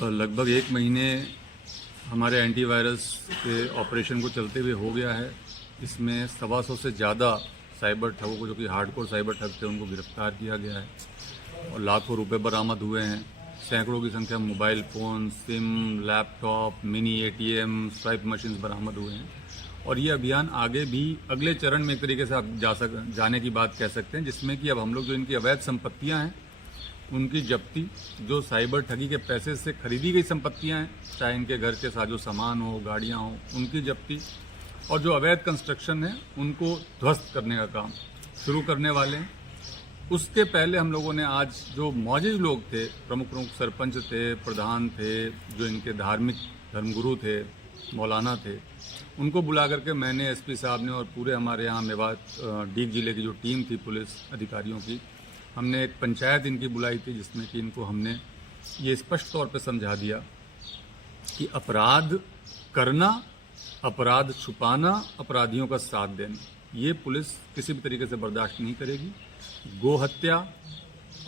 लगभग 1 महीने हमारे एंटीवायरस के ऑपरेशन को चलते हुए हो गया है। इसमें 125 से ज़्यादा साइबर ठगों को, जो कि हार्डकोर साइबर ठग थे, उनको गिरफ्तार किया गया है और लाखों रुपए बरामद हुए हैं। सैकड़ों की संख्या mobile phone, SIM, laptop, mini ATM, swipe machine बरामद हुए हैं। और ये अभियान आगे भी अगले चरण में एक तरीके से आप जाने की बात कह सकते हैं, जिसमें कि अब हम लोग जो इनकी अवैध संपत्तियां हैं उनकी जब्ती, जो साइबर ठगी के पैसे से खरीदी गई संपत्तियां हैं, चाहे इनके घर के साजो सामान हो, गाड़ियां हो, उनकी जब्ती, और जो अवैध कंस्ट्रक्शन है उनको ध्वस्त करने का काम शुरू करने वाले हैं। उसके पहले हम लोगों ने आज जो मौजूद लोग थे, प्रमुख सरपंच थे, प्रधान थे, जो इनके धार्मिक धर्मगुरु थे, मौलाना थे, उनको बुला करके मैंने SP साहब ने और पूरे हमारे यहाँ मेवात डीग जिले की जो टीम थी पुलिस अधिकारियों की, हमने एक पंचायत इनकी बुलाई थी, जिसमें कि इनको हमने ये स्पष्ट तौर पे समझा दिया कि अपराध करना, अपराध छुपाना, अपराधियों का साथ देना, ये पुलिस किसी भी तरीके से बर्दाश्त नहीं करेगी। गो हत्या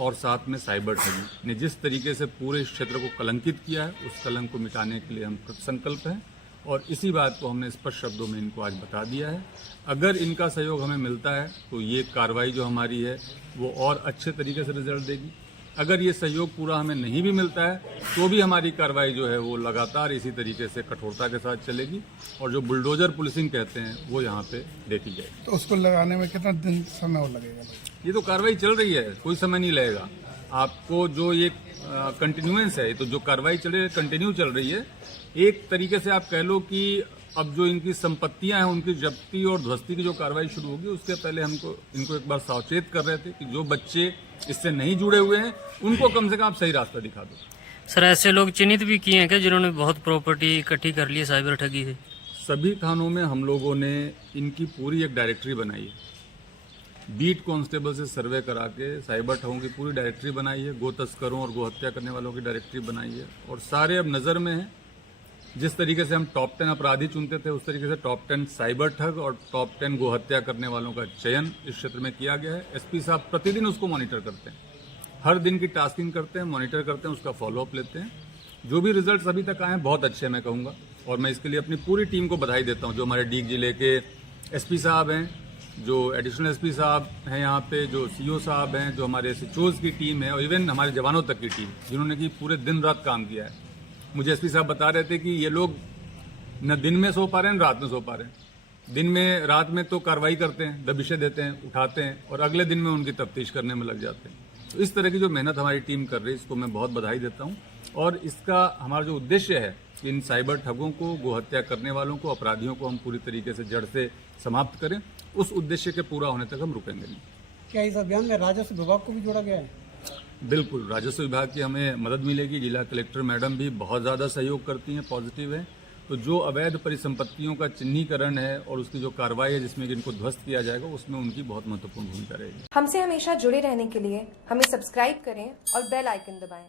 और साथ में साइबर ठगी ने जिस तरीके से पूरे क्षेत्र को कलंकित किया है, उस कलंक को मिटाने के लिए हम संकल्प हैं और इसी बात को हमने स्पष्ट शब्दों में इनको आज बता दिया है। अगर इनका सहयोग हमें मिलता है तो ये कार्रवाई जो हमारी है वो और अच्छे तरीके से रिजल्ट देगी। अगर ये सहयोग पूरा हमें नहीं भी मिलता है तो भी हमारी कार्रवाई जो है वो लगातार इसी तरीके से कठोरता के साथ चलेगी और जो बुलडोजर पुलिसिंग कहते हैं वो यहाँ पे देखी जाएगी। तो उसको लगाने में कितना दिन समय और लगेगा? ये तो कार्रवाई चल रही है, कोई समय नहीं लगेगा। आपको जो ये कंटिन्यूएंस है, तो जो कार्रवाई चल रही है कंटिन्यू चल रही है। एक तरीके से आप कह लो कि अब जो इनकी संपत्तियां हैं उनकी जब्ती और ध्वस्ती की जो कार्रवाई शुरू होगी, उसके पहले इनको एक बार सावचेत कर रहे थे कि जो बच्चे इससे नहीं जुड़े हुए हैं उनको कम से कम आप सही रास्ता दिखा दो। सर, ऐसे लोग चिन्हित भी किए हैं क्या जिन्होंने बहुत प्रॉपर्टी इकट्ठी कर ली है साइबर ठगी से? सभी थानों में हम लोगों ने इनकी पूरी एक डायरेक्टरी बनाई है। बीट कांस्टेबल से सर्वे करा के साइबर ठगों की पूरी डायरेक्टरी बनाई है, गो तस्करों और गो हत्या करने वालों की डायरेक्टरी बनाई है और सारे अब नजर में हैं। जिस तरीके से हम टॉप 10 अपराधी चुनते थे, उस तरीके से टॉप 10 साइबर ठग और टॉप 10 गो हत्या करने वालों का चयन इस क्षेत्र में किया गया है। SP साहब प्रतिदिन उसको मॉनिटर करते हैं, हर दिन की टास्किंग करते हैं, मॉनिटर करते हैं, उसका फॉलोअप लेते हैं। जो भी रिजल्ट अभी तक आए हैं बहुत अच्छे मैं कहूँगा और मैं इसके लिए अपनी पूरी टीम को बधाई देता हूँ। जो हमारे डीग जिले के SP साहब हैं, जो एडिशनल SP साहब हैं यहाँ पे, जो CO साहब हैं, जो हमारे SHOs की टीम है और इवन हमारे जवानों तक की टीम, जिन्होंने कि पूरे दिन रात काम किया है। मुझे SP साहब बता रहे थे कि ये लोग न दिन में सो पा रहे हैं न रात में सो पा रहे हैं। दिन में, रात में तो कार्रवाई करते हैं, दबिशें देते हैं, उठाते हैं और अगले दिन में उनकी तफ्तीश करने में लग जाते हैं। तो इस तरह की जो मेहनत हमारी टीम कर रही है, इसको मैं बहुत बधाई देता हूँ और इसका हमारा जो उद्देश्य है कि इन साइबर ठगों को, गो हत्या करने वालों को, अपराधियों को हम पूरी तरीके से जड़ से समाप्त करें, उस उद्देश्य के पूरा होने तक हम रुकेंगे नहीं। क्या इस अभियान में राजस्व विभाग को भी जोड़ा गया है? बिल्कुल, राजस्व विभाग की हमें मदद मिलेगी। जिला कलेक्टर मैडम भी बहुत ज़्यादा सहयोग करती हैं, पॉजिटिव है। तो जो अवैध परिसंपत्तियों का चिन्हीकरण है और उसकी जो कार्रवाई है जिसमें इनको ध्वस्त किया जाएगा, उसमें उनकी बहुत महत्वपूर्ण भूमिका रहेगी। हमसे हमेशा जुड़े रहने के लिए हमें सब्सक्राइब करें और बेल आइकन दबाएं।